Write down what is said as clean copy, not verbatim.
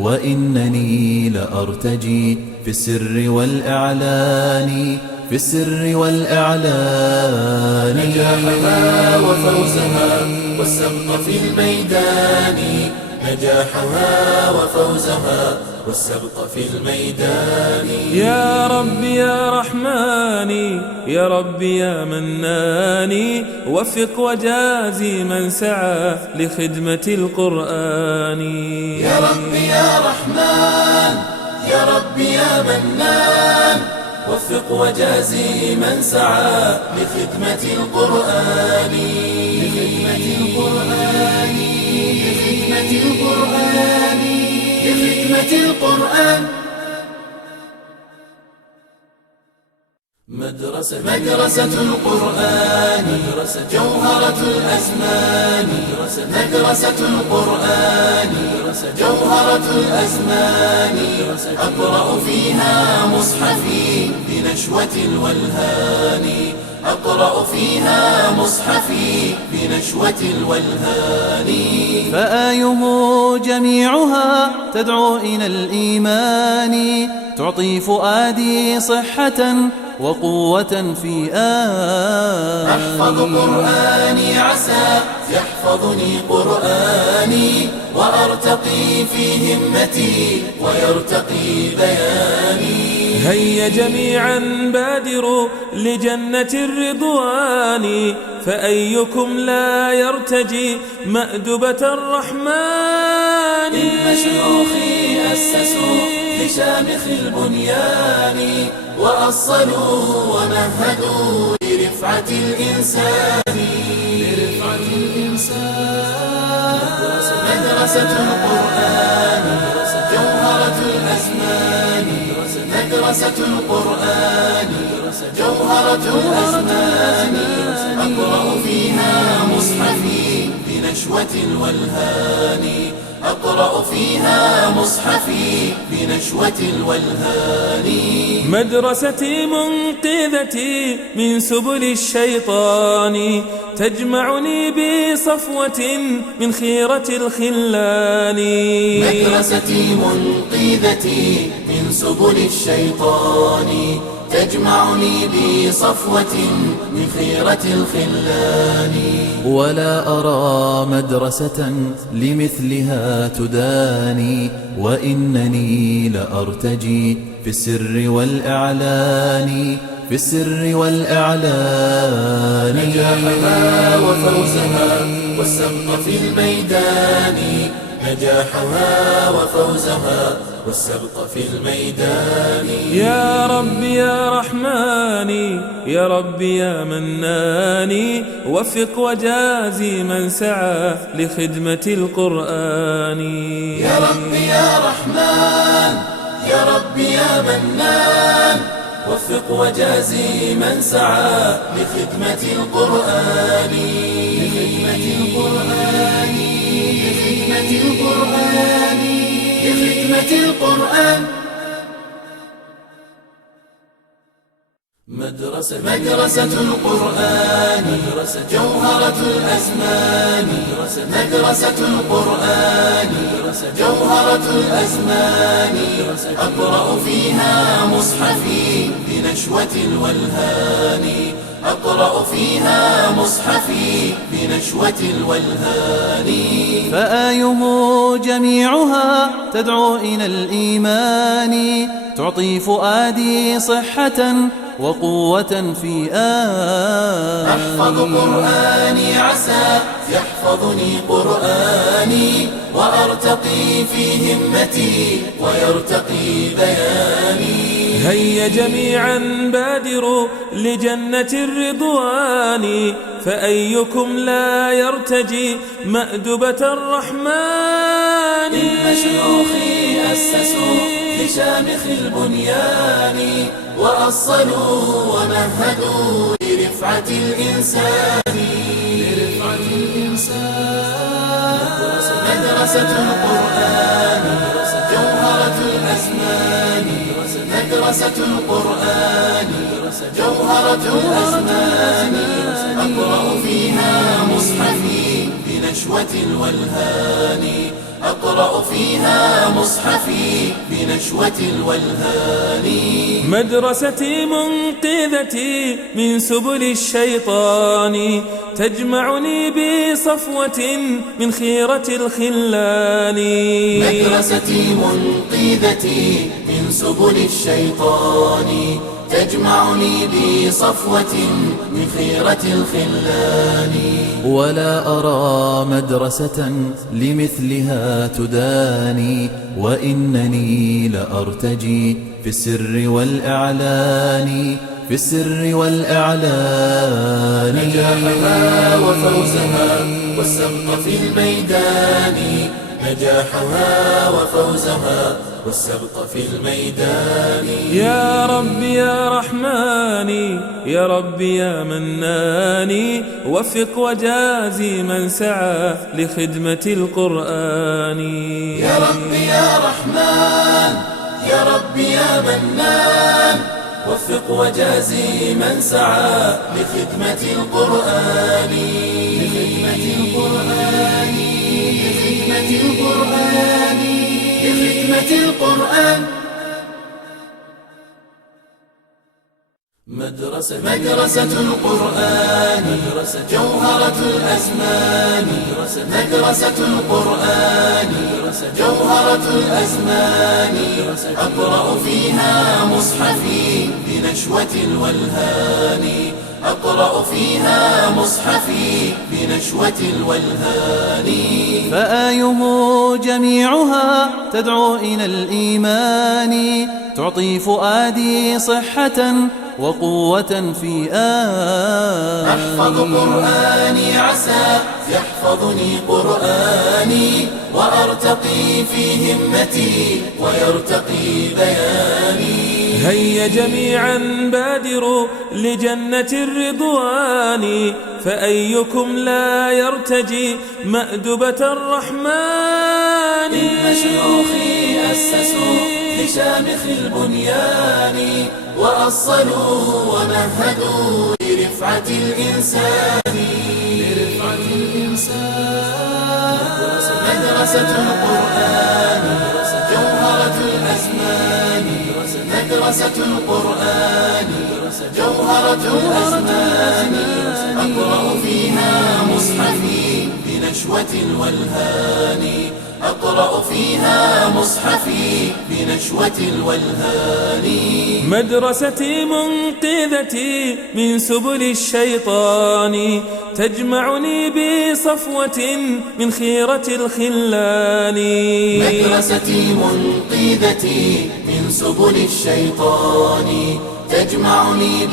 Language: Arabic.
وإنني لأرتجي في السر والإعلان في السر والإعلان نجاحها وفوزها والسبق في الميدان نجاحها وفوزها والسبق في الميدان يا رب يا رحماني يا رب يا مناني وفق وجازي من سعى لخدمة القرآن يا رب يا رحمن يا رب يا منان وفق وجازي من سعى لخدمة القرآن لخدمة القرآن لخدمة القرآن لخدمة القرآن مدرسة القرآن جوهرة الأزمان مدرسة القرآن جوهرة الأزمان أقرأ فيها مصحفي بنشوة الولهان أقرأ فيها مصحفي بنشوة الولهان فآيه جميعها تدعو إلى الإيمان تعطي فؤادي صحة وقوة في أحفظ قرآني عسى يحفظني قرآني وأرتقي في همتي ويرتقي بياني هيا جميعا بادروا لجنة الرضوان فأيكم لا يرتجي مأدبة الرحمن إن شيوخي أسسوا لشامخ البنيان وأصلوا ومهدوا لرفعة الإنسان لرفعة الإنسان مدرسة القرآن جوهرة الأزمان مدرسة القرآن جوهرة الأزمان أقرأ فيها مصحفي بنشوة الولهان أقرأ فيها مصحفي بنشوة الولهان مدرستي منقذتي من سبل الشيطان تجمعني بصفوة من خيرة الخلان مدرستي منقذتي من سبل الشيطان تجمعني بصفوة من خيرة الخلان ولا أرى مدرسة لمثلها تداني وإنني لأرتجي في السر والإعلان في السر والإعلان نجاحها وفوزها والسبق في الميدان نجاحها وفوزها والسبق في الميدان يا رب يا رحماني يا رب يا مناني وفق وجازي من سعى لخدمة القرآن يا رب يا رحمن يا رب يا منان وفق وجازي من سعى لخدمة القرآن لخدمة القرآن لخدمة القرآن لخدمة القرآن مدرسة القرآن جوهرة الأزمان مدرسة القرآن جوهرة الأزمان أقرأ فيها مصحفي بنشوة الولهان أقرأ فيها مصحفي بنشوة الولهان فآيه جميعها تدعو إلى الإيمان تعطي فؤادي صحة وقوة في أحفظ قرآني عسى يحفظني قرآني وأرتقي في همتي ويرتقي بياني هيا جميعا بادروا لجنة الرضوان فأيكم لا يرتجي مأدبة الرحمن إن شيوخي أسسوا لشامخ البنيان وأصلوا ومهدوا لرفعة الإنسان لرفعة الإنسان مدرسة القرآن جوهرة الأزمان مدرسة القرآن جوهرة الأزمان أقرأ فيها مصحفي بنشوة الولهان أقرأ فيها مصحفي بنشوة الولهان. مدرستي منقذتي من سبل الشيطان، تجمعني بصفوة من خيرة الخلان. مدرستي منقذتي من سبل الشيطان، تجمعني بصفوة من خيرة الخلان. ولا أرى مدرسة لمثلها تداني، وإنني لأرتجي في السر والإعلان، في السر والإعلان. نجاحها وفوزها والسبق في الميدان، نجاحها وفوزها والسبق في الميدان. يا ربي يا رحماني، يا ربي يا مناني، وفق وجازي من سعى لخدمة القرآن. يا ربي يا رحمن، يا ربي يا منان، وفق وجازي من سعى لخدمة القرآن. لخدمة القرآن، لخدمة القرآن، لخدمة القرآن. مدرسة القرآن، جوهرة الأزمان. مدرسة القرآن، جوهرة الأزمان. أقرأ فيها مصحفي بنشوة الولهان، أقرأ فيها مصحفي بنشوة الولهان. فآيه جميعها تدعو إلى الإيمان، تعطي فؤادي صحة وقوة في أحفظ قرآني عسى يحفظني قرآني، وأرتقي في همتي ويرتقي بياني. هيا جميعا بادروا لجنة الرضوان، فأيكم لا يرتجي مأدبة الرحمن. إن شيوخي أسسوا لشامخ البنيان، وأصلوا ومهدوا لرفعة الإنسان. لرفعة الإنسان. مدرسة القرآن، جوهرة الأزمان. مدرسة القرآن، جوهرة الأزمان. أقرأ فيها مصحفي بنشوة الولهان، أقرأ فيها مصحفي بنشوة الولهان. مدرستي منقذتي من سبل الشيطان، تجمعني بصفوة من خيرة الخلان. مدرستي منقذتي من سبل الشيطان، تجمعني